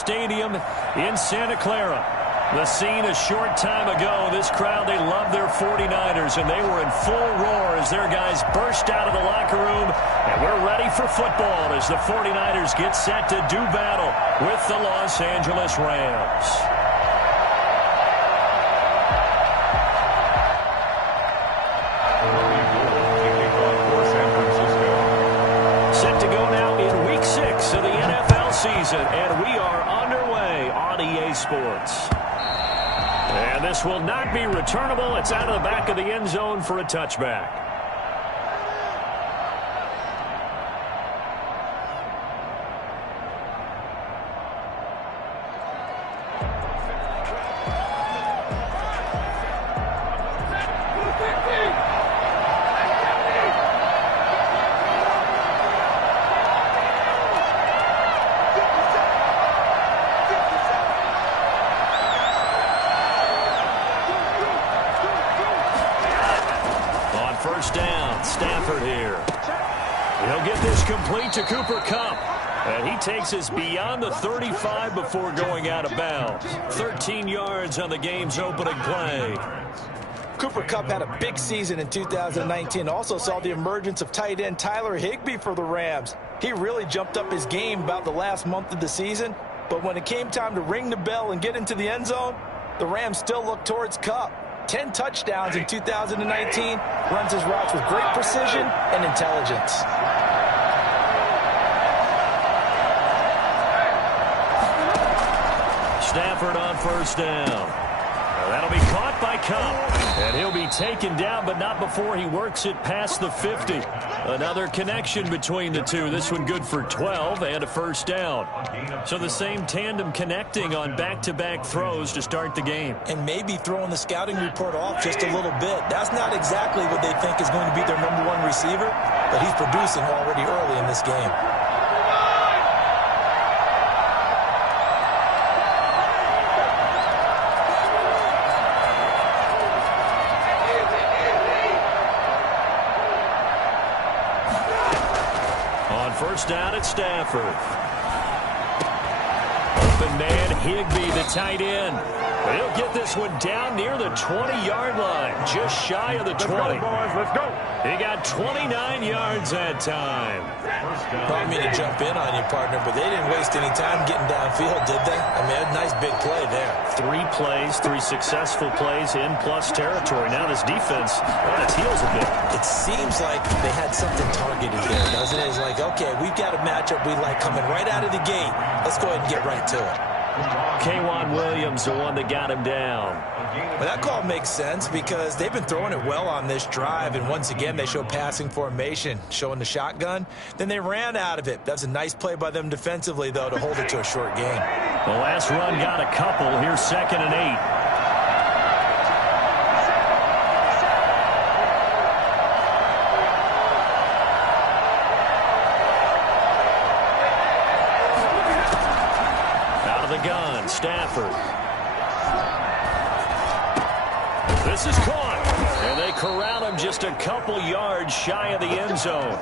Stadium in Santa Clara. The scene a short time ago. This crowd, they love their 49ers, and they were in full roar as their guys burst out of the locker room. And we're ready for football as the 49ers get set to do battle with the Los Angeles Rams. Set to go now in Week 6 of the NFL season, and we are underway on EA Sports. And this will not be returnable. It's out of the back of the end zone for a touchback. First down, Stafford here. He'll get this complete to Cooper Kupp. And he takes us beyond the 35 before going out of bounds. 13 yards on the game's opening play. Cooper Kupp had a big season in 2019. Also saw the emergence of tight end Tyler Higbee for the Rams. He really jumped up his game about the last month of the season. But when it came time to ring the bell and get into the end zone, the Rams still looked towards Kupp. 10 touchdowns in 2019, runs his routes with great precision and intelligence. Stafford on first down. That'll be caught by Kupp. And he'll be taken down, but not before he works it past the 50. Another connection between the two. This one good for 12 and a first down. So the same tandem connecting on back-to-back throws to start the game. And maybe throwing the scouting report off just a little bit. That's not exactly what they think is going to be their #1 receiver, but he's producing already early in this game. First down at Stafford. Open man, Higbee, the tight end. He'll get this one down near the 20-yard line, just shy of the 20. Let's go, boys. Let's go. He got 29 yards that time. I don't mean to jump in on you, partner, but they didn't waste any time getting downfield, did they? I mean, a nice big play there. 3 plays, 3 successful plays in plus territory. Now this defense on its heels a bit. It seems like they had something targeted there, doesn't it? It's like, okay, we've got a matchup we like coming right out of the gate. Let's go ahead and get right to it. K'Wan Williams, the one that got him down. Well, that call makes sense because they've been throwing it well on this drive, and once again they show passing formation, showing the shotgun. Then they ran out of it. That's a nice play by them defensively, though, to hold it to a short game. The last run got a couple. Here's 2nd and 8. Gun, Stafford. This is caught, and they corral him just a couple yards shy of the end zone.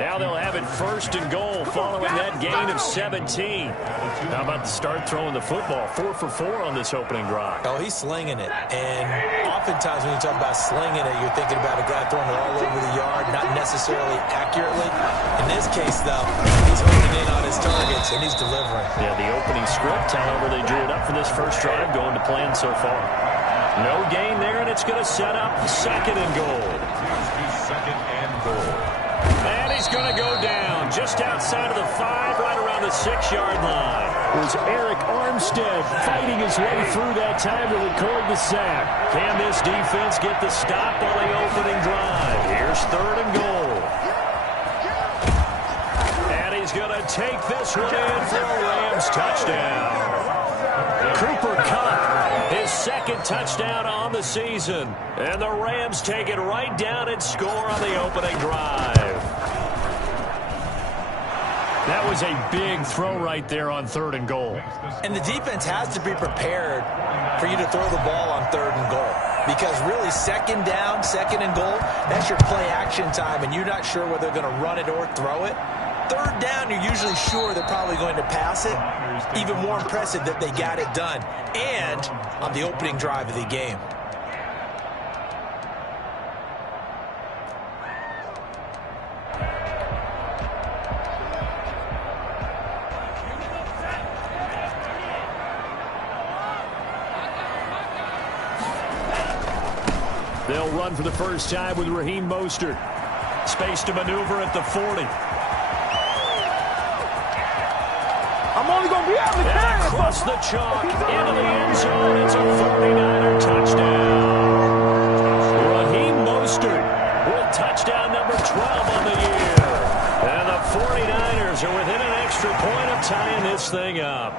Now they'll have it 1st and goal following that gain of 17. How about to start throwing the football? 4 for 4 on this opening drive. Oh, he's slinging it. And oftentimes when you talk about slinging it, you're thinking about a guy throwing it all over the yard, not necessarily accurately. In this case, though, he's holding in on his targets, and he's delivering. Yeah, the opening script, however, they drew it up for this first drive, going to plan so far. No gain there, and it's going to set up 2nd and goal. 2nd and goal. And he's going to go down just outside of the 5, right around the 6-yard line. It was Eric Armstead fighting his way through that time to record the sack. Can this defense get the stop on the opening drive? Here's 3rd and goal. And he's going to take this one in for a Rams touchdown. Cooper Kupp, his 2nd touchdown on the season. And the Rams take it right down and score on the opening drive. That was a big throw right there on 3rd and goal. And the defense has to be prepared for you to throw the ball on 3rd and goal. Because really, 2nd down, 2nd and goal, that's your play action time, and you're not sure whether they're going to run it or throw it. Third down, you're usually sure they're probably going to pass it. Even more impressive that they got it done. And on the opening drive of the game. They'll run for the first time with Raheem Mostert. Space to maneuver at the 40. I'm only going to be able to carry it. Across the chalk, into the end zone. It's a 49er touchdown. Raheem Mostert with touchdown number 12 on the year. And the 49ers are within an extra point of tying this thing up.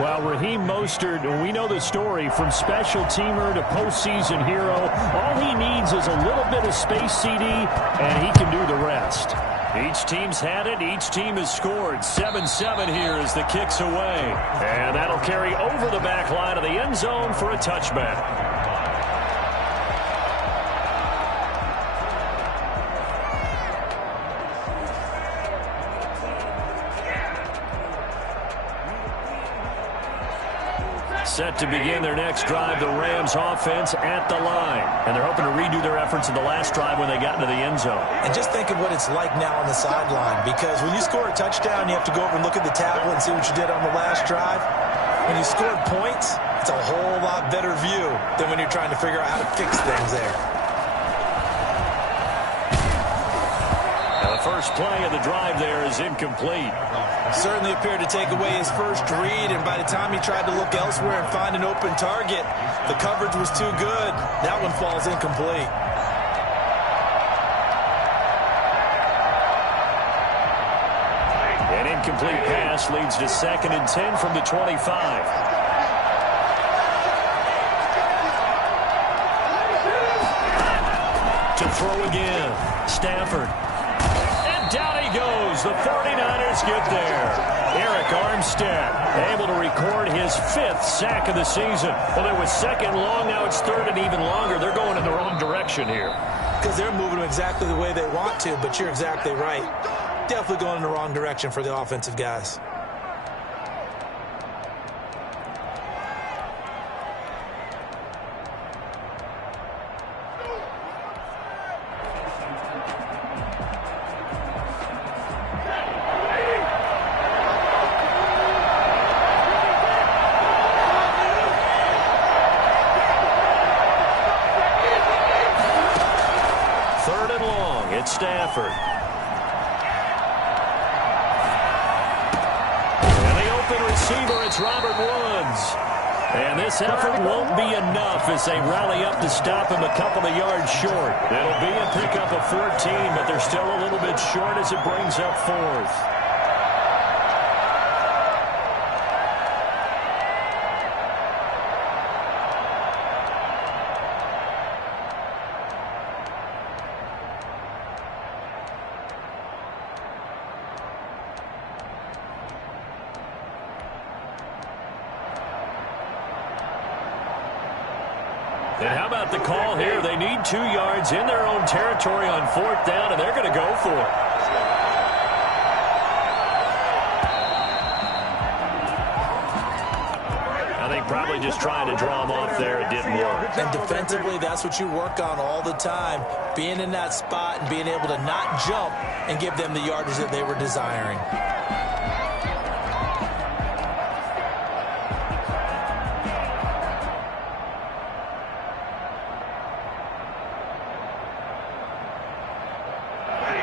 Well, Raheem Mostert, we know the story, from special teamer to postseason hero. All he needs is a little bit of space, CD, and he can do the rest. Each team's had it. Each team has scored. 7-7 here as the kick's away. And that'll carry over the back line of the end zone for a touchback. Set to begin their next drive, the Rams offense at the line. And they're hoping to redo their efforts in the last drive when they got into the end zone. And just think of what it's like now on the sideline, because when you score a touchdown, you have to go over and look at the tablet and see what you did on the last drive. When you scored points, it's a whole lot better view than when you're trying to figure out how to fix things there. Now the first play of the drive there is incomplete. Certainly appeared to take away his first read, and by the time he tried to look elsewhere and find an open target, the coverage was too good. That one falls incomplete. An incomplete pass leads to 2nd and 10 from the 25. To throw again, Stafford. Down he goes. The 49ers get there. Eric Armstead able to record his 5th sack of the season. Well, it was 2nd long. Now it's 3rd and even longer. They're going in the wrong direction here. Because they're moving exactly the way they want to, but you're exactly right. Definitely going in the wrong direction for the offensive guys. Stafford. And the open receiver, it's Robert Woods. And this effort won't be enough as they rally up to stop him a couple of yards short. It'll be a pickup of 14, but they're still a little bit short as it brings up 4th. And how about the call here? They need 2 yards in their own territory on 4th down, and they're going to go for it. I think probably just trying to draw them off there. It didn't work. And defensively, that's what you work on all the time. Being in that spot and being able to not jump and give them the yardage that they were desiring.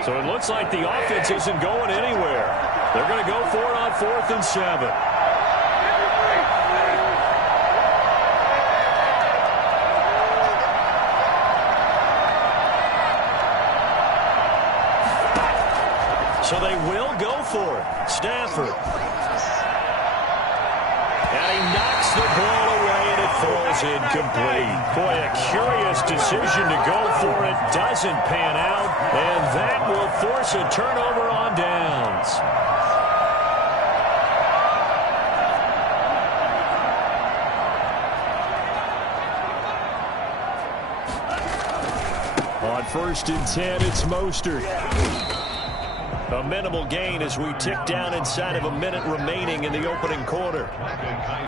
So it looks like the offense isn't going anywhere. They're going to go for it on 4th and 7. So they will go for it. Stafford. And he knocks the ball away, and it falls incomplete. Boy, a curious decision to go for it. Doesn't pan out, and that will force a turnover on downs. On 1st and 10, it's Mostert. A minimal gain as we tick down inside of a minute remaining in the opening quarter.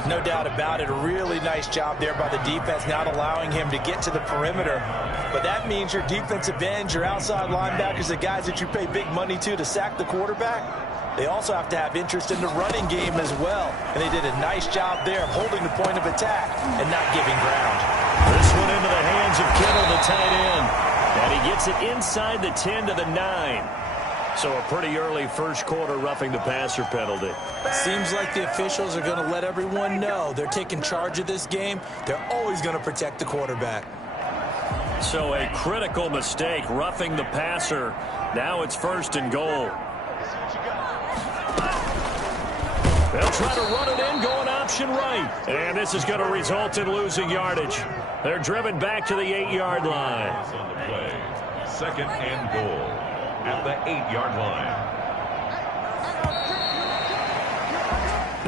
No doubt about it. A really nice job there by the defense, not allowing him to get to the perimeter. But that means your defensive ends, your outside linebackers, the guys that you pay big money to sack the quarterback, they also have to have interest in the running game as well. And they did a nice job there of holding the point of attack and not giving ground. This one into the hands of Kittle, the tight end. And he gets it inside the 10 to the 9. So a pretty early first quarter roughing the passer penalty. Seems like the officials are going to let everyone know they're taking charge of this game. They're always going to protect the quarterback. So a critical mistake, roughing the passer. Now it's 1st and goal. They'll try to run it in, going option right. And this is going to result in losing yardage. They're driven back to the 8-yard line. On the play. 2nd and goal at the 8-yard line.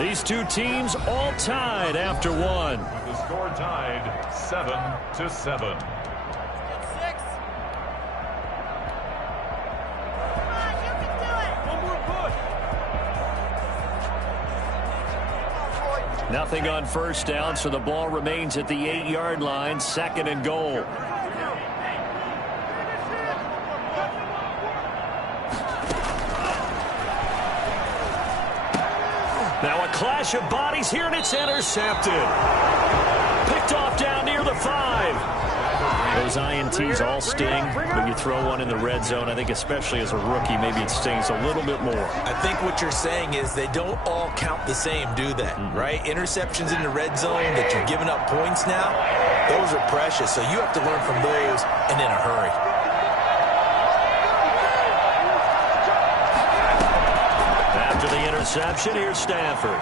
These two teams all tied after one. With the score tied 7-7. Nothing on 1st down, so the ball remains at the 8-yard line, 2nd and goal. Now a clash of bodies here, and it's intercepted. Picked off down near the 5. Those INTs all sting, but you throw one in the red zone, I think especially as a rookie, maybe it stings a little bit more. I think what you're saying is they don't all count the same, do they? Right? Interceptions in the red zone that you're giving up points now, those are precious. So you have to learn from those and in a hurry. After the interception, here's Stafford.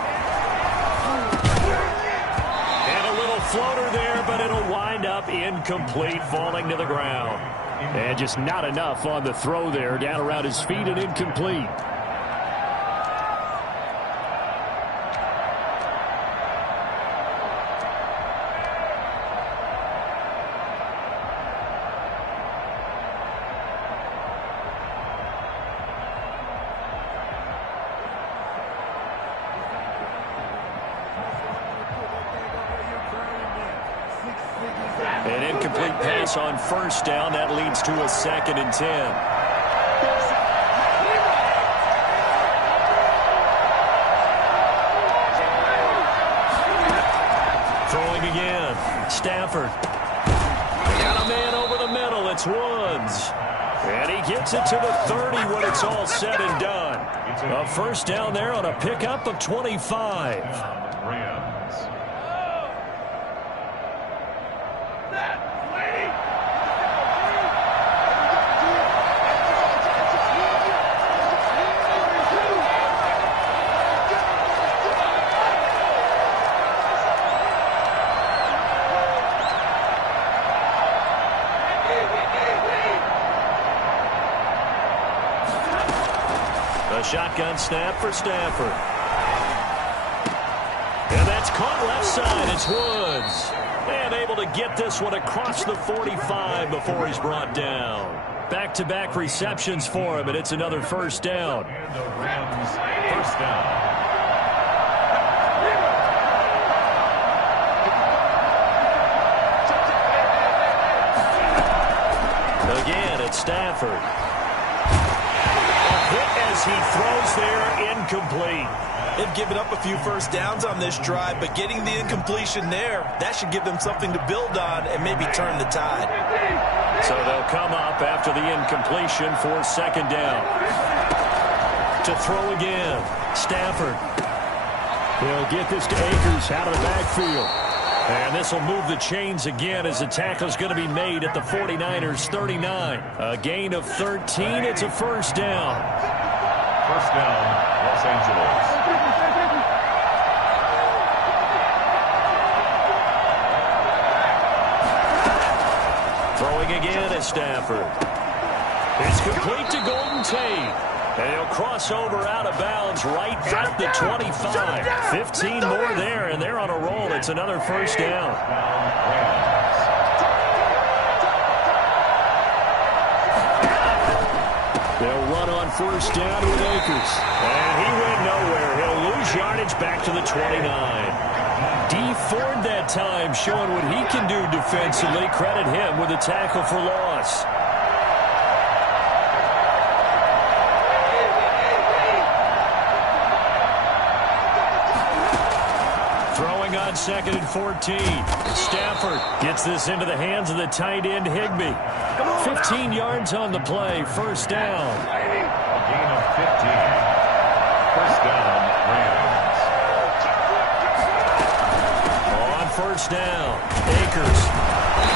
And a little floater there, but it'll wind up incomplete, falling to the ground. And just not enough on the throw there, down around his feet and incomplete. An incomplete pass on 1st down. That leads to a 2nd and 10. Throwing again. Stafford. Got a man over the middle. It's Woods. And he gets it to the 30 when it's all said and done. A 1st down there on a pickup of 25. Rams. A shotgun snap for Stafford. And that's caught left side. It's Woods. And able to get this one across the 45 before he's brought down. Back-to-back receptions for him, and it's another 1st down. And the Rams 1st down. Again, it's Stafford. A hit as he throws there, incomplete. They've given up a few 1st downs on this drive, but getting the incompletion there, that should give them something to build on and maybe turn the tide. So they'll come up after the incompletion for 2nd down. To throw again, Stafford. He'll get this to Akers out of the backfield. And this will move the chains again as the tackle is going to be made at the 49ers 39. A gain of 13. It's a 1st down. 1st down, Los Angeles. Throwing again is Stafford. It's complete to Golden Tate. And he'll cross over out of bounds right at the 25. 15 more there, and they're on a roll. It's another 1st down. They'll run on first down with Akers. And he went nowhere. He'll lose yardage back to the 29. D. Ford that time showing what he can do defensively. Credit him with a tackle for loss. Throwing on 2nd and 14. Stafford gets this into the hands of the tight end Higbee. 15 yards on the play. First down. A gain of 15. First down, Rams. On first down, Akers.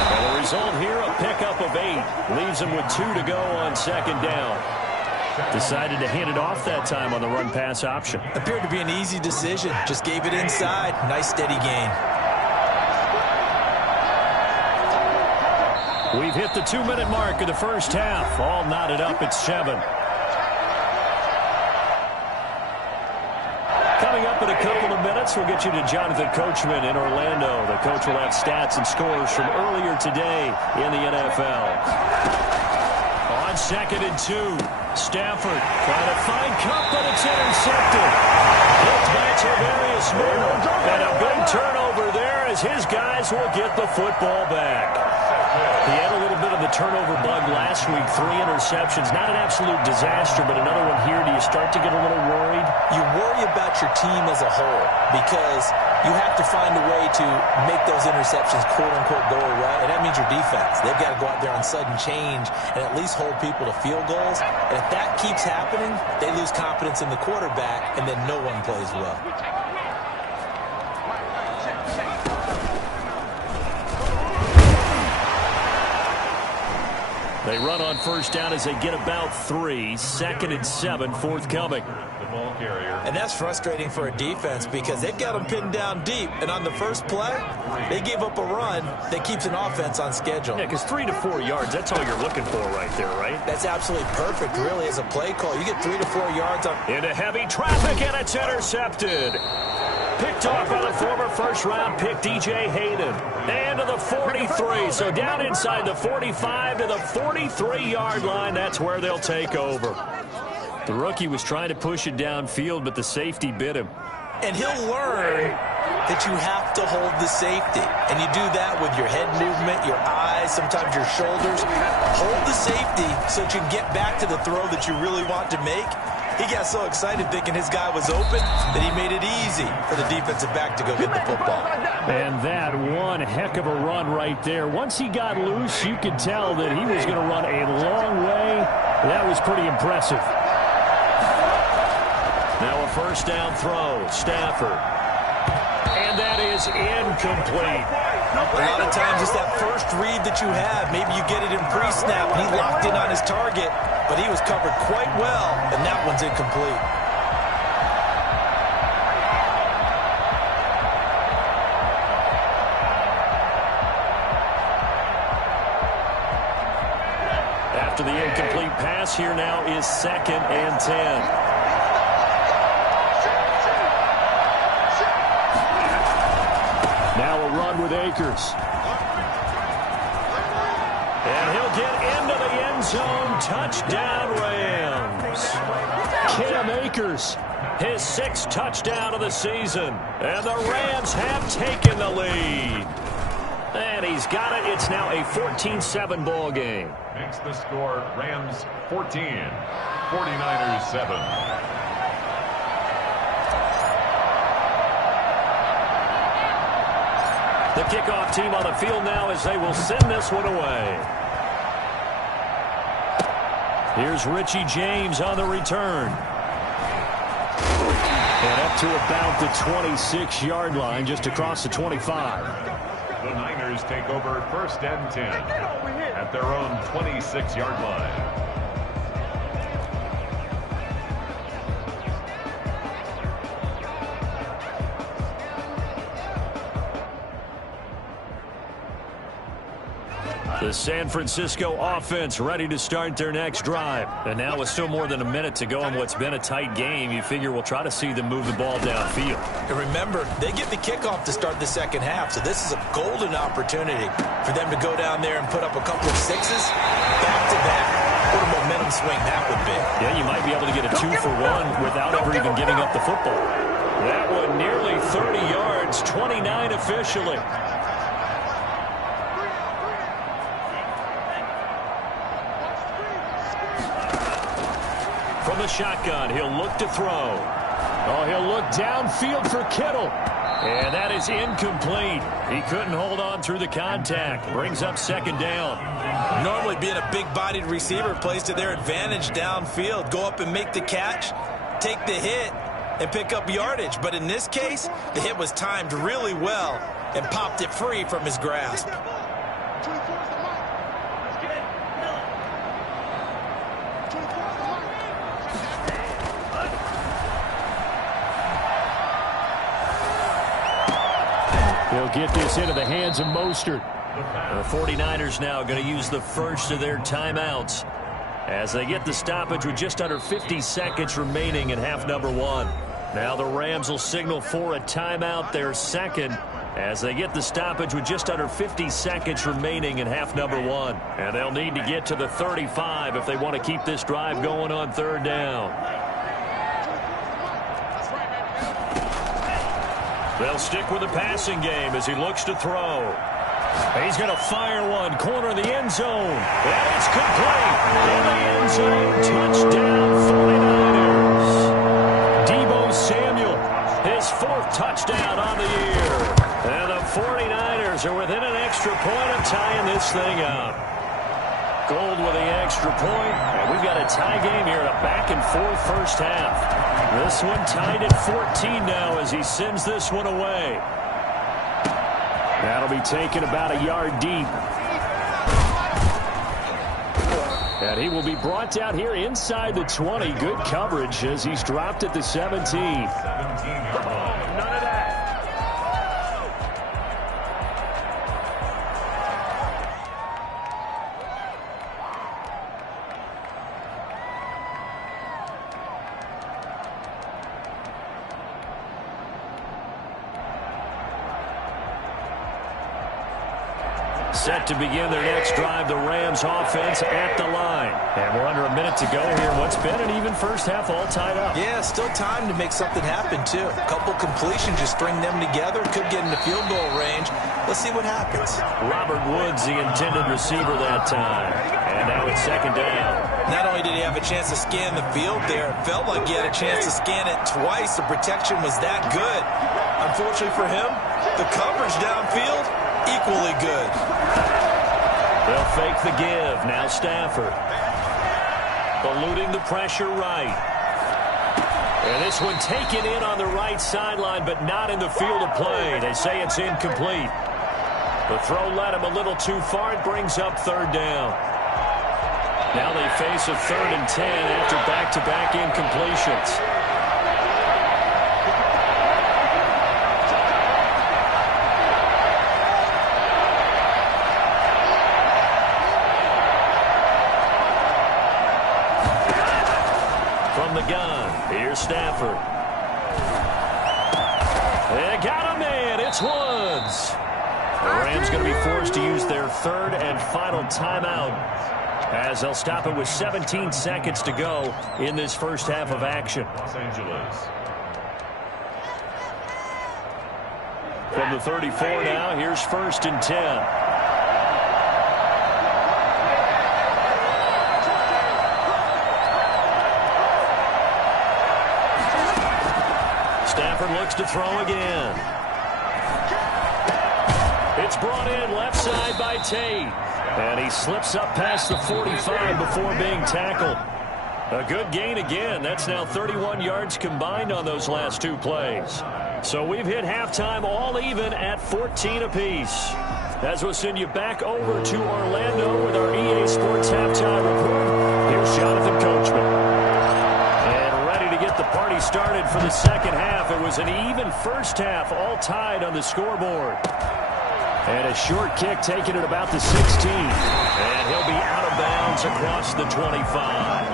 And the result here, a pickup of 8. Leaves him with 2 to go on 2nd down. Decided to hand it off that time on the run-pass option. Appeared to be an easy decision. Just gave it inside. Nice steady gain. We've hit the 2-minute mark of the first half. All knotted up at 7. Coming up in a couple of minutes, we'll get you to Jonathan Coachman in Orlando. The coach will have stats and scores from earlier today in the NFL. On 2nd and 2. Stafford trying to find Cup, but it's intercepted. Hits by Tavarius Moore. And a big turnover there as his guys will get the football back. He had a little bit of the turnover bug last week. 3 interceptions. Not an absolute disaster, but another one here. Do you start to get a little worried? You worry about your team as a whole because you have to find a way to make those interceptions quote-unquote go away, and that means your defense. They've got to go out there on sudden change and at least hold people to field goals. And if that keeps happening, they lose confidence in the quarterback, and then no one plays well. They run on first down as they get about 3. 2nd and 7, forthcoming. The ball carrier. And that's frustrating for a defense because they've got them pinned down deep. And on the first play, they gave up a run that keeps an offense on schedule. Yeah, because 3 to 4 yards, that's all you're looking for right there, right? That's absolutely perfect, really, as a play call. You get 3 to 4 yards on... Into heavy traffic, and it's intercepted. Picked off by the former first-round pick, DJ Hayden. And to the 43, so down inside the 45 to the 43-yard line. That's where they'll take over. The rookie was trying to push it downfield, but the safety bit him. And he'll learn that you have to hold the safety. And you do that with your head movement, your eyes, sometimes your shoulders. Hold the safety so that you can get back to the throw that you really want to make. He got so excited thinking his guy was open that he made it easy for the defensive back to go get the football. And that one heck of a run right there. Once he got loose, you could tell that he was going to run a long way. That was pretty impressive. Now a first down throw. Stafford. And that is incomplete. A lot of times it's that first read that you have. Maybe you get it in pre-snap and he locked in on his target, but he was covered quite well, and that one's incomplete. After the incomplete pass, here now is 2nd and 10. Now a run with Akers. And he'll get into the end zone. Touchdown, Rams. Cam Akers, his 6th touchdown of the season. And the Rams have taken the lead. And he's got it. It's now a 14-7 ball game. Makes the score Rams 14, 49ers 7. The kickoff team on the field now as they will send this one away. Here's Richie James on the return. And up to about the 26-yard line, just across the 25. The Niners take over 1st and 10 at their own 26-yard line. The San Francisco offense ready to start their next drive. And now with still more than a minute to go in what's been a tight game, you figure we'll try to see them move the ball downfield. And remember, they get the kickoff to start the second half, so this is a golden opportunity for them to go down there and put up a couple of 6s back-to-back. What a momentum swing that would be. Yeah, you might be able to get a 2-for-1 without ever even giving up the football. That one nearly 30 yards, 29 officially. From the shotgun, he'll look to throw. Oh, he'll look downfield for Kittle. And that is incomplete. He couldn't hold on through the contact. Brings up second down. Normally being a big-bodied receiver plays to their advantage downfield. Go up and make the catch, take the hit, and pick up yardage. But in this case, the hit was timed really well and popped it free from his grasp. He'll get this into the hands of Mostert. The 49ers now going to use the first of their timeouts as they get the stoppage with just under 50 seconds remaining in half number one. Now the Rams will signal for a timeout, their second, as they get the stoppage with just under 50 seconds remaining in half number one. And they'll need to get to the 35 if they want to keep this drive going on third down. They'll stick with the passing game as he looks to throw. He's going to fire one, corner of the end zone. And it's complete. In the end zone, touchdown 49ers. Deebo Samuel, his fourth touchdown on the year. And the 49ers are within an extra point of tying this thing up. Gold with the extra point. And we've got a tie game here in a back-and-forth first half. This one tied at 14 now as he sends this one away. That'll be taken about a yard deep. And he will be brought down here inside the 20. Good coverage as he's dropped at the 17. None of that. Set to begin their next drive, the Rams offense at the line. And we're under a minute to go here. What's been an even first half all tied up. Yeah, still time to make something happen, too. A couple completions, just string them together. Could get into field goal range. Let's see what happens. Robert Woods, the intended receiver that time. And now it's second down. Not only did he have a chance to scan the field there, it felt like he had a chance to scan it twice. The protection was that good. Unfortunately for him, the coverage downfield, equally good. They'll fake the give. Now Stafford. Eluding the pressure right. And this one taken in on the right sideline, but not in the field of play. They say it's incomplete. The throw led him a little too far. It brings up third down. Now they face a 3rd and 10 after back-to-back incompletions. From the gun, here's Stafford. They got a man. It's Woods. The Rams going to be forced to use their 3rd and final timeout as they'll stop it with 17 seconds to go in this first half of action. Los Angeles. From the 34 now, here's 1st and 10. Stafford looks to throw again. It's brought in left side by Tate. And he slips up past the 45 before being tackled. A good gain again. That's now 31 yards combined on those last 2 plays. So we've hit halftime all even at 14 apiece. As we'll send you back over to Orlando with our EA Sports halftime report, here's Jonathan Coachman. And ready to get the party started for the second half. It was an even first half, all tied on the scoreboard. And a short kick taken at about the 16. And he'll be out of bounds across the 25.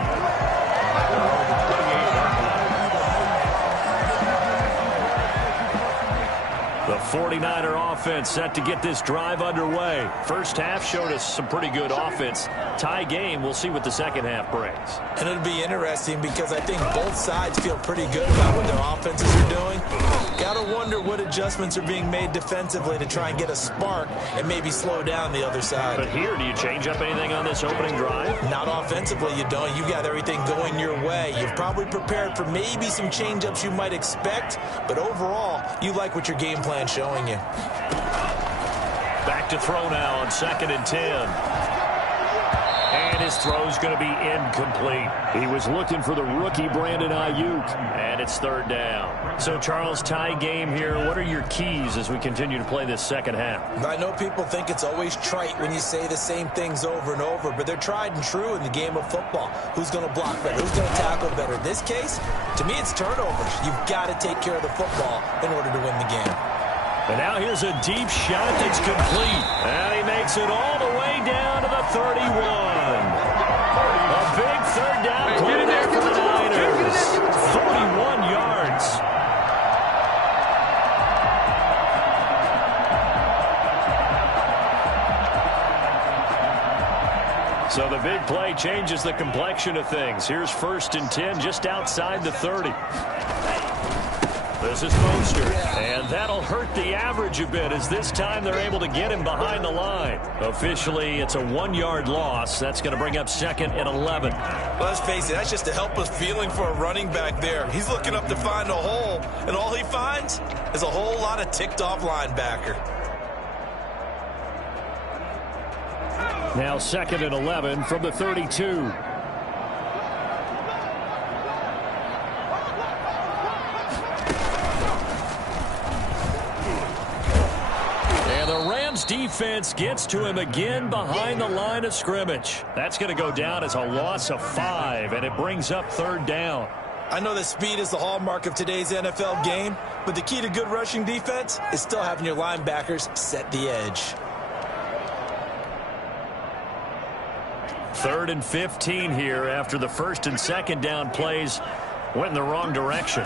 The 49er offense set to get this drive underway. First half showed us some pretty good offense. Tie game, we'll see what the second half brings. And it'll be interesting because I think both sides feel pretty good about what their offenses are doing. Got to wonder what adjustments are being made defensively to try and get a spark and maybe slow down the other side. But here, do you change up anything on this opening drive? Not offensively, you don't. You got everything going your way. You've probably prepared for maybe some change-ups you might expect, but overall, you like what your game plan's showing you. Back to throw now on 2nd and 10. And his throw's going to be incomplete. He was looking for the rookie Brandon Ayuk, and it's 3rd down. So, Charles, tie game here. What are your keys as we continue to play this second half? I know people think it's always trite when you say the same things over and over, but they're tried and true in the game of football. Who's going to block better? Who's going to tackle better? In this case, to me, it's turnovers. You've got to take care of the football in order to win the game. And now here's a deep shot that's complete. And he makes it all the way down to the 31. A big 3rd down play there for the Niners. 41 yards. So the big play changes the complexion of things. Here's 1st and 10 just outside the 30. This is Monster, and that'll hurt the average a bit as this time they're able to get him behind the line. Officially, it's a 1-yard loss. That's going to bring up 2nd and 11. Well, let's face it, that's just a helpless feeling for a running back there. He's looking up to find a hole, and all he finds is a whole lot of ticked-off linebacker. Now 2nd and 11 from the 32. Defense gets to him again behind the line of scrimmage. That's going to go down as a loss of 5, and it brings up 3rd down. I know that speed is the hallmark of today's NFL game, but the key to good rushing defense is still having your linebackers set the edge. 3rd and 15 here after the 1st and 2nd down plays went in the wrong direction.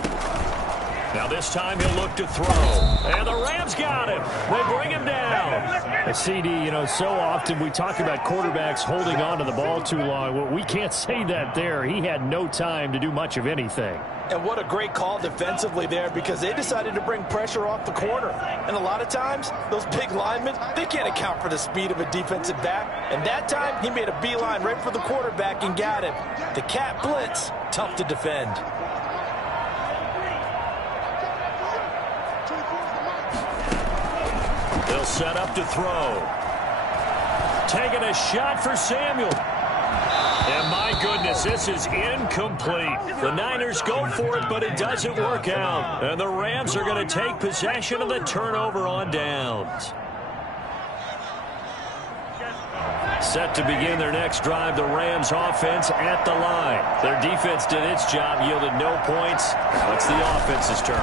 Now this time he'll look to throw. And the Rams got him. They bring him down. A CD, so often we talk about quarterbacks holding on to the ball too long. Well, we can't say that there. He had no time to do much of anything. And what a great call defensively there because they decided to bring pressure off the corner. And a lot of times, those big linemen, they can't account for the speed of a defensive back. And that time, he made a beeline right for the quarterback and got him. The cat blitz, tough to defend. They'll set up to throw. Taking a shot for Samuel. And my goodness, this is incomplete. The Niners go for it, but it doesn't work out. And the Rams are going to take possession of the turnover on downs. Set to begin their next drive, the Rams offense at the line. Their defense did its job, yielded no points. It's the offense's turn.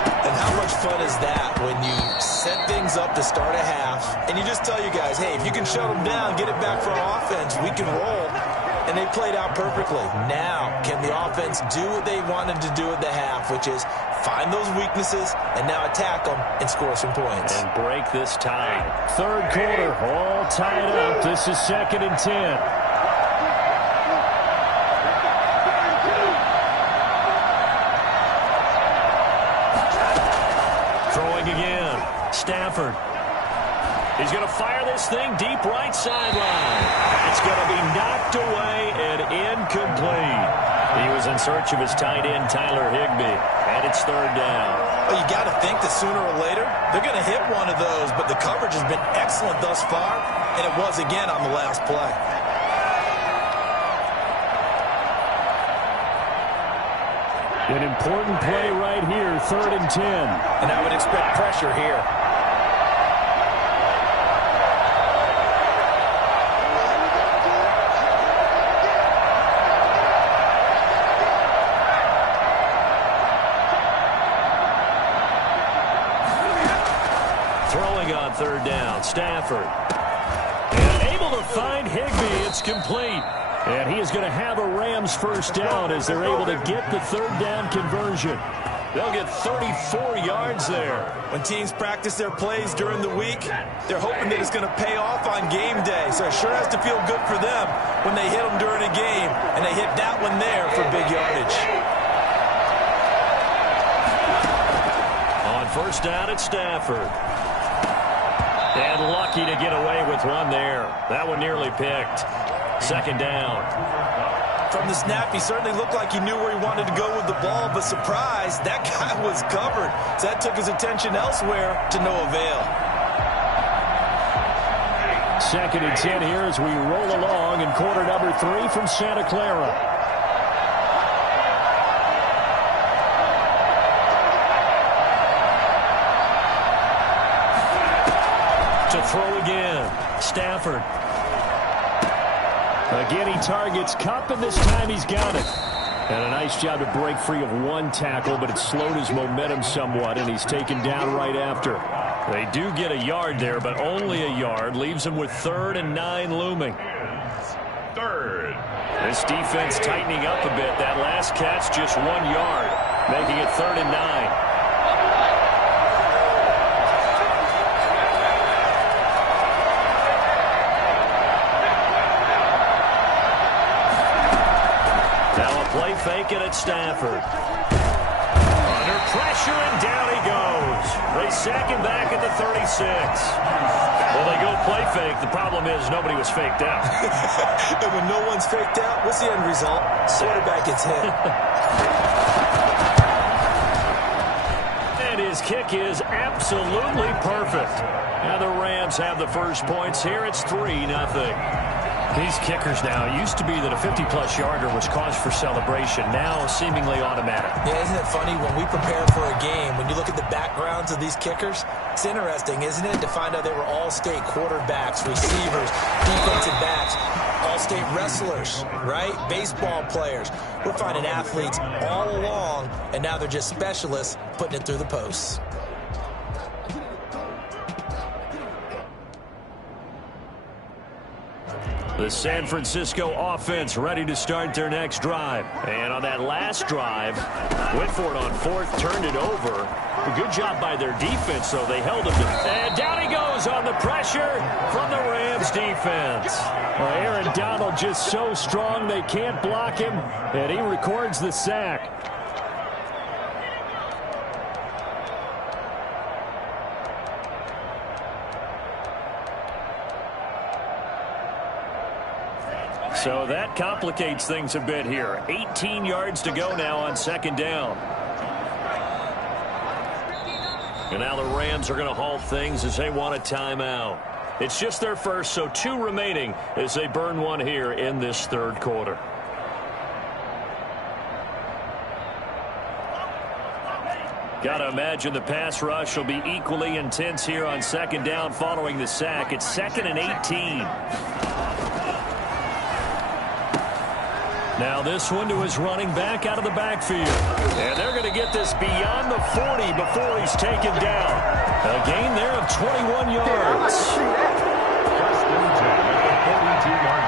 And how much fun is that when you set things up to start a half and you just tell you guys, hey, if you can shut them down, get it back for our offense, we can roll. And they played out perfectly. Now, can the offense do what they wanted to do at the half, which is find those weaknesses and now attack them and score some points. And break this tie. 3rd quarter, all tied up. This is 2nd and 10. Again, Stafford. He's going to fire this thing deep right sideline. It's going to be knocked away and incomplete. He was in search of his tight end, Tyler Higbee, and it's 3rd down. Well, you got to think that sooner or later, they're going to hit one of those, but the coverage has been excellent thus far, and it was again on the last play. An important play right here, 3rd and 10. And I would expect pressure here. Throwing on 3rd down, Stafford. And able to find Higbee, it's complete. And he is going to have a Rams 1st down as they're able to get the 3rd down conversion. They'll get 34 yards there. When teams practice their plays during the week, they're hoping that it's going to pay off on game day. So it sure has to feel good for them when they hit them during a game, and they hit that one there for big yardage. On first down at Stafford. And lucky to get away with one there. That one nearly picked. Second down. From the snap, he certainly looked like he knew where he wanted to go with the ball, but surprise, that guy was covered. So that took his attention elsewhere to no avail. Second and 10 here as we roll along in quarter number 3 from Santa Clara. To throw again, Stafford. Again, he targets Kupp, and this time he's got it. And a nice job to break free of one tackle, but it slowed his momentum somewhat, and he's taken down right after. They do get a yard there, but only a yard. Leaves him with 3rd and 9 looming. Third. This defense tightening up a bit. That last catch just 1 yard, making it 3rd and 9. Play fake it at Stafford. Under pressure, and down he goes. They sack him back at the 36. Well, they go play fake. The problem is nobody was faked out. And when no one's faked out, what's the end result? Quarterback gets hit. And his kick is absolutely perfect. Now the Rams have the first points here. It's 3-0. These kickers now, it used to be that a 50-plus yarder was cause for celebration. Now seemingly automatic. Yeah, isn't it funny when we prepare for a game, when you look at the backgrounds of these kickers, it's interesting, isn't it, to find out they were all-state quarterbacks, receivers, defensive backs, all-state wrestlers, right? Baseball players. We're finding athletes all along, and now they're just specialists putting it through the posts. The San Francisco offense ready to start their next drive. And on that last drive, went for it on 4th, turned it over. A good job by their defense, though. They held him to... And down he goes on the pressure from the Rams defense. Well, Aaron Donald just so strong they can't block him, and he records the sack. So that complicates things a bit here. 18 yards to go now on second down. And now the Rams are going to halt things as they want a timeout. It's just their first, so 2 remaining as they burn one here in this third quarter. Got to imagine the pass rush will be equally intense here on second down following the sack. It's 2nd and 18. Now this one to his running back out of the backfield. And they're going to get this beyond the 40 before he's taken down. A gain there of 21 yards. First and 10 at the 42-yard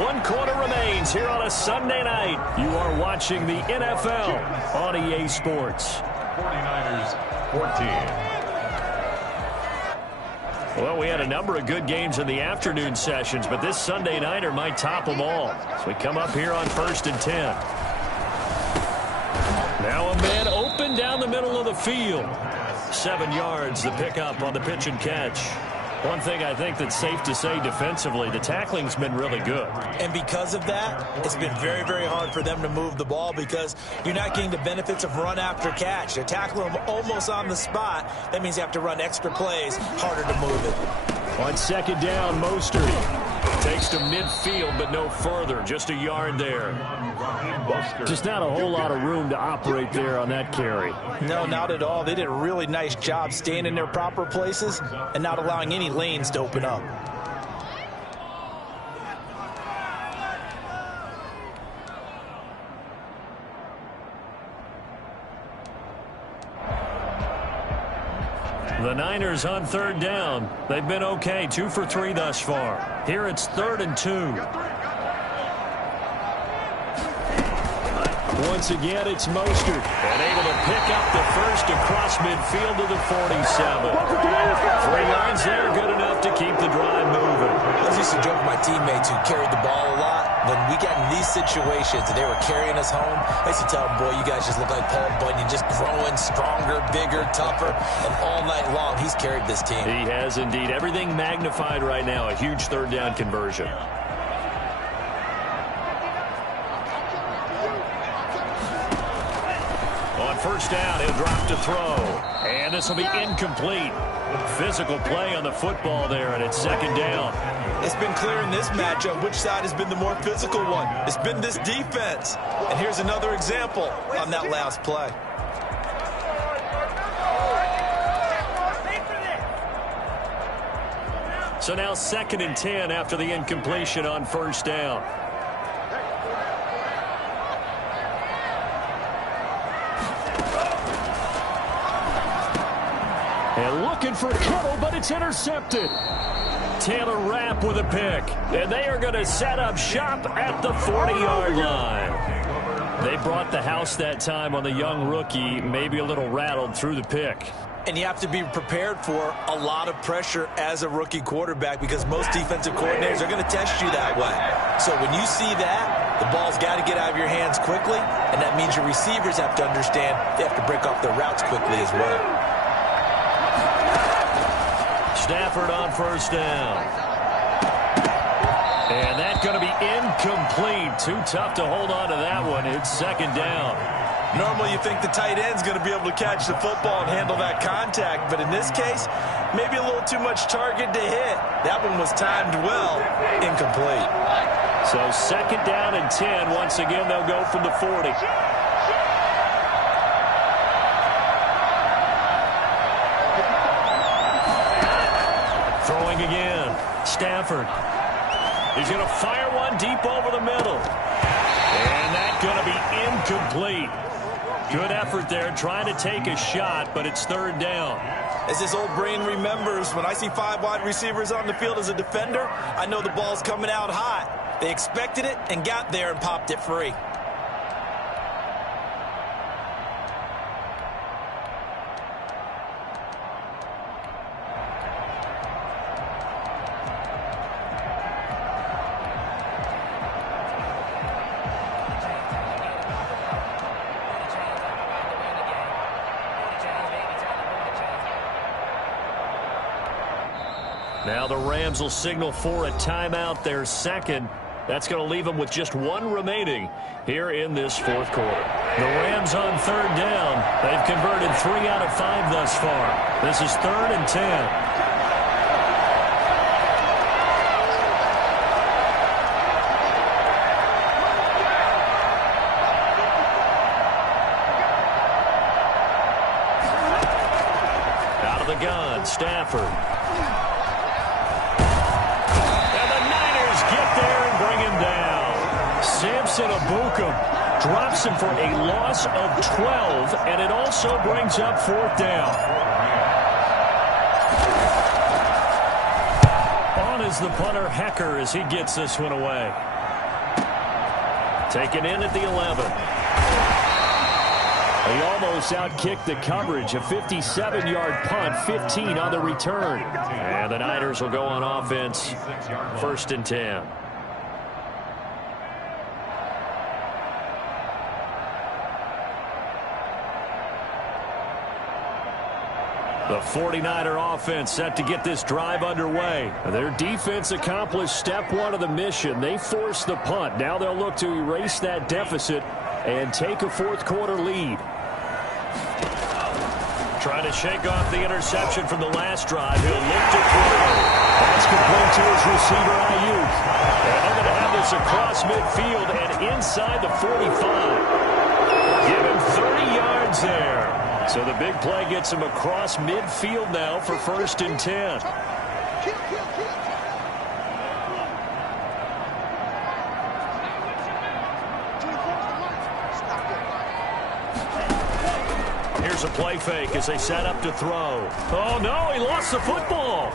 line. One quarter remains here on a Sunday night. You are watching the NFL on EA Sports. 49ers 14. Well, we had a number of good games in the afternoon sessions, but this Sunday nighter might top them all. So we come up here on 1st and 10. Now a man open down the middle of the field. 7 yards, the pickup on the pitch and catch. One thing I think that's safe to say defensively, the tackling's been really good. And because of that, it's been very, very hard for them to move the ball because you're not getting the benefits of run after catch. They're tackling them almost on the spot. That means you have to run extra plays, harder to move it. On second down, Mostert takes to midfield, but no further. Just a yard there. Just not a whole lot of room to operate there on that carry. No, not at all. They did a really nice job staying in their proper places and not allowing any lanes to open up. The Niners on third down. They've been okay, 2 for 3 thus far. Here it's 3rd and 2. Once again, it's Mostert, and able to pick up the first across midfield to the 47. 3 yards there, good enough to keep the drive moving. I used to joke with my teammates who carried the ball a lot. When we got in these situations and they were carrying us home, I used to tell them, boy, you guys just look like Paul Bunyan, just growing stronger, bigger, tougher, and all night long he's carried this team. He has indeed. Everything magnified right now, a huge third down conversion. On first down, he'll drop to throw. And this will be incomplete. Physical play on the football there, and it's 2nd down. It's been clear in this matchup which side has been the more physical one. It's been this defense. And here's another example on that last play. So now 2nd and 10 after the incompletion on first down. And looking for Kittle, but it's intercepted. Taylor Rapp with a pick. And they are going to set up shop at the 40-yard line. They brought the house that time on the young rookie, maybe a little rattled through the pick. And you have to be prepared for a lot of pressure as a rookie quarterback because most defensive coordinators are going to test you that way. So when you see that, the ball's got to get out of your hands quickly, and that means your receivers have to understand they have to break off their routes quickly as well. Stafford on first down. And that's going to be incomplete. Too tough to hold on to that one. It's 2nd down. Normally you think the tight end's going to be able to catch the football and handle that contact, but in this case, maybe a little too much target to hit. That one was timed well, incomplete. So 2nd down and 10. Once again, they'll go from the 40. Throwing again. Stafford. He's going to fire one deep over the middle. And that's going to be incomplete. Good effort there trying to take a shot, but it's 3rd down. As this old brain remembers, when I see 5 wide receivers on the field as a defender, I know the ball's coming out hot. They expected it and got there and popped it free. Now the Rams will signal for a timeout, their 2nd. That's going to leave them with just 1 remaining here in this 4th quarter. The Rams on 3rd down. They've converted 3 out of 5 thus far. This is 3rd and 10. Out of the gun, Stafford. Samson Abukum drops him for a loss of 12, and it also brings up 4th down. On is the punter Hecker as he gets this one away. Taken in at the 11. He almost outkicked the coverage. A 57-yard punt, 15 on the return. And the Niners will go on offense, 1st and 10. The 49er offense set to get this drive underway. Their defense accomplished step 1 of the mission. They forced the punt. Now they'll look to erase that deficit and take a 4th quarter lead. Trying to shake off the interception from the last drive. He'll look to throw. That's complete to his receiver, Ayuk. And they're going to have this across midfield and inside the 45. Give him 30 yards there. So the big play gets him across midfield now for 1st and 10. Here's Here's a play fake as they set up to throw. Oh, no, he lost the football.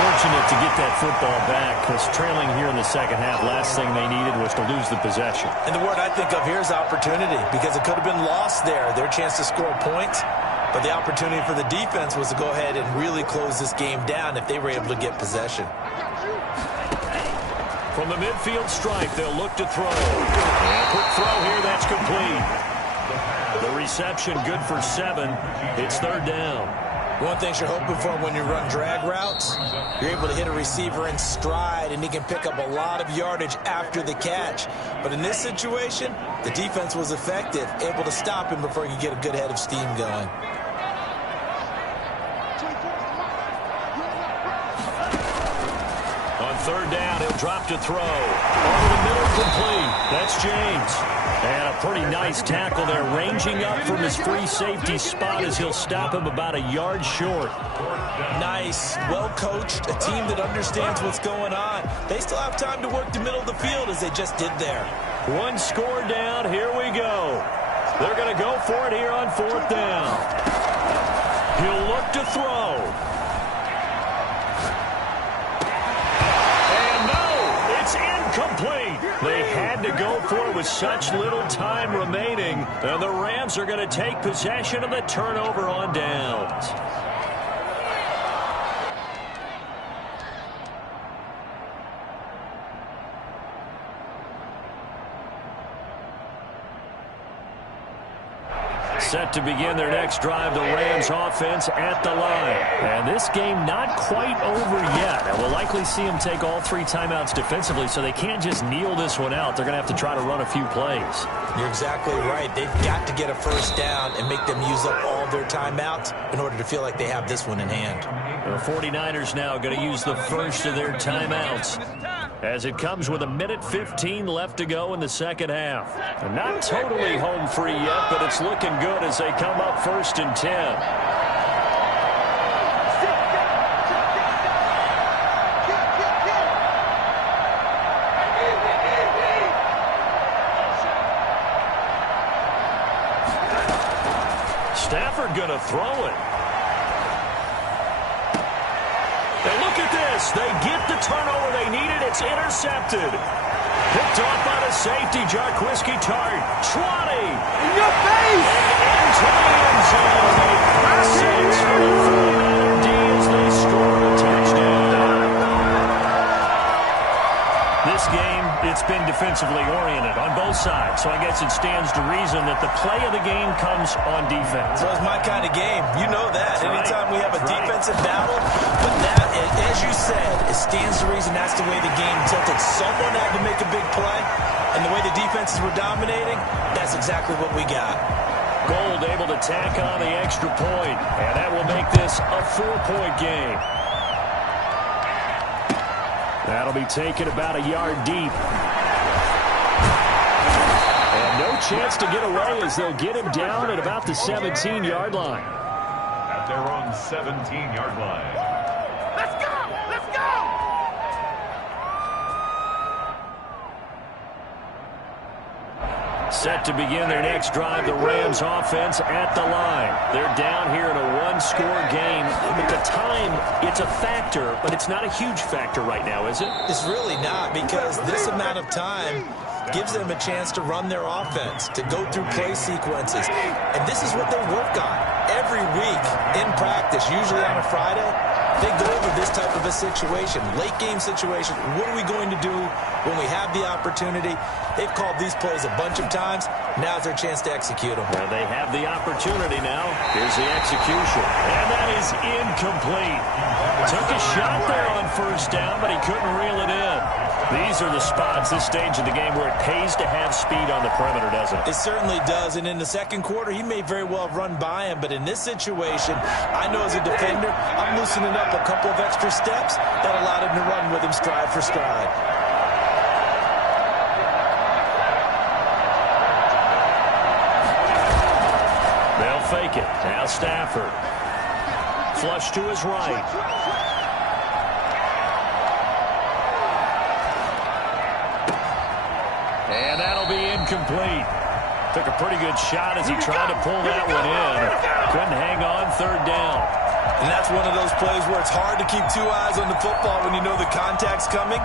Fortunate to get that football back because trailing here in the second half, last thing they needed was to lose the possession. And the word I think of here is opportunity because it could have been lost there. Their chance to score points. But the opportunity for the defense was to go ahead and really close this game down if they were able to get possession. From the midfield stripe, they'll look to throw. And a quick throw here, that's complete. The reception good for 7. It's third down. One thing you're hoping for when you run drag routes, you're able to hit a receiver in stride, and he can pick up a lot of yardage after the catch. But in this situation, the defense was effective, able to stop him before he could get a good head of steam going. On third down, he'll drop to throw. Over the middle, complete. That's James. And a pretty nice tackle there, ranging up from his free safety spot as he'll stop him about a yard short. Nice, well-coached, a team that understands what's going on. They still have time to work the middle of the field as they just did there. One score down, here we go. They're going to go for it here on fourth down. He'll look to throw. And no, it's incomplete. They had to go for it with such little time remaining. And the Rams are going to take possession of the turnover on downs. Set to begin their next drive, the Rams offense at the line. And this game not quite over yet. And we'll likely see them take all 3 timeouts defensively, so they can't just kneel this one out. They're going to have to try to run a few plays. You're exactly right. They've got to get a first down and make them use up all their timeouts in order to feel like they have this one in hand. The 49ers now going to use the first of their timeouts as it comes with 1:15 left to go in the second half. They're not totally home free yet, but it's looking good as they come up 1st and 10. Stafford going to throw it. And look at this. They get the turnover they needed. It's intercepted. Picked off by the safety, Jarquiski Tart. 20. In your face! And into the end zone. 6 for the 49er D as they score a touchdown. This game, it's been defensively oriented on both sides, so I guess it stands to reason that the play of the game comes on defense. So it's my kind of game. You know that. That's Anytime right. we have a That's defensive battle, but that, as you said, it stands to reason that's the way the game tilted. Someone had to make a big play, and the way the defenses were dominating, that's exactly what we got. Gold able to tack on the extra point, and that will make this a 4-point game. That'll be taken about a yard deep. And no chance to get away as they'll get him down at about the 17-yard line. At their own 17-yard line. Let's go! Let's go! Set to begin their next drive, the Rams offense at the line. They're down here in a 1-score game. But the time, it's a factor, but it's not a huge factor right now, is it? It's really not, because this amount of time gives them a chance to run their offense, to go through play sequences. And this is what they work on every week in practice, usually on a Friday. They go over this type of a situation, late game situation. What are we going to do when we have the opportunity? They've called these plays a bunch of times. Now's their chance to execute them. Well, they have the opportunity now. Here's the execution. And that is incomplete. Took a shot there on first down, but he couldn't reel it in. These are the spots, this stage of the game, where it pays to have speed on the perimeter, doesn't it? It certainly does, and in the second quarter, he may very well have run by him, but in this situation, I know as a defender, I'm loosening up a couple of extra steps that allowed him to run with him stride for stride. They'll fake it. Now Stafford. Flush to his right. And that'll be incomplete. Took a pretty good shot as he tried to pull that one in. Couldn't hang on, third down. And that's one of those plays where it's hard to keep two eyes on the football when you know the contact's coming,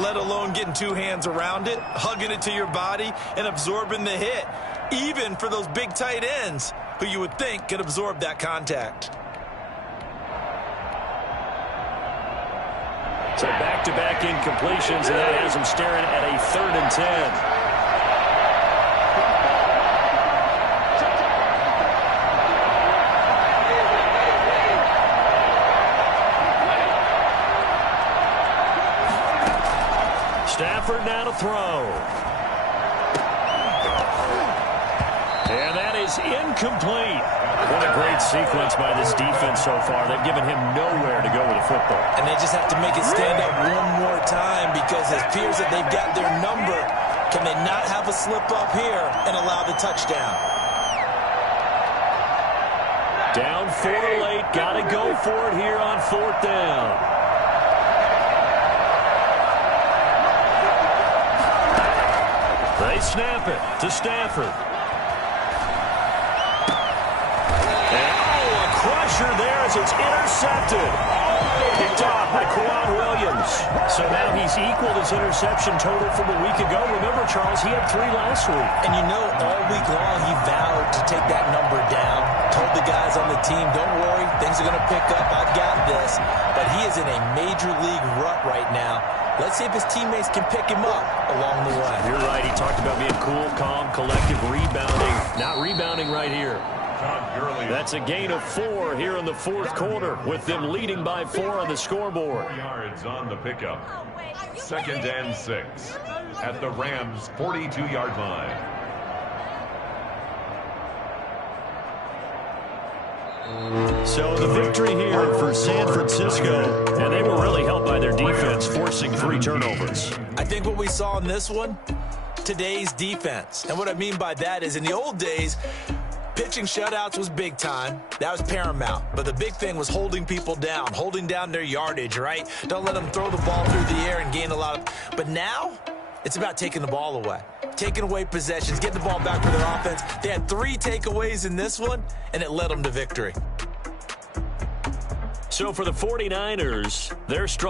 let alone getting two hands around it, hugging it to your body, and absorbing the hit, even for those big tight ends who you would think could absorb that contact. So back-to-back incompletions, and that has him staring at a 3rd and 10. Stafford now to throw. And that is incomplete. What a great sequence by this defense so far. They've given him nowhere to go with the football. And they just have to make it stand up one more time because it appears that they've got their number. Can they not have a slip up here and allow the touchdown? Down 4 late. Got to go for it here on 4th down. They snap it to Stafford. And, a crusher there as it's intercepted. Picked off by Quan Williams. So now he's equaled his interception total from a week ago. Remember, Charles, he had 3 last week. And you know, all week long he vowed to take that number down. Told the guys on the team, don't worry, things are going to pick up. I've got this. But he is in a major league rut right now. Let's see if his teammates can pick him up along the way. You're right. He talked about being cool, calm, collective, rebounding. Not rebounding right here. That's a gain of 4 here in the 4th quarter, with them leading by 4 on the scoreboard. 4 yards on the pickup. 2nd and 6 at the Rams' 42-yard line. So the victory here for San Francisco, and they were really helped by their defense, forcing 3 turnovers. I think what we saw in this one, today's defense. And what I mean by that is in the old days, pitching shutouts was big time. That was paramount. But the big thing was holding people down, holding down their yardage, right? Don't let them throw the ball through the air and gain a lot of... But now, it's about taking the ball away. Taking away possessions, getting the ball back for their offense. They had 3 takeaways in this one, and it led them to victory. So for the 49ers, they're strong.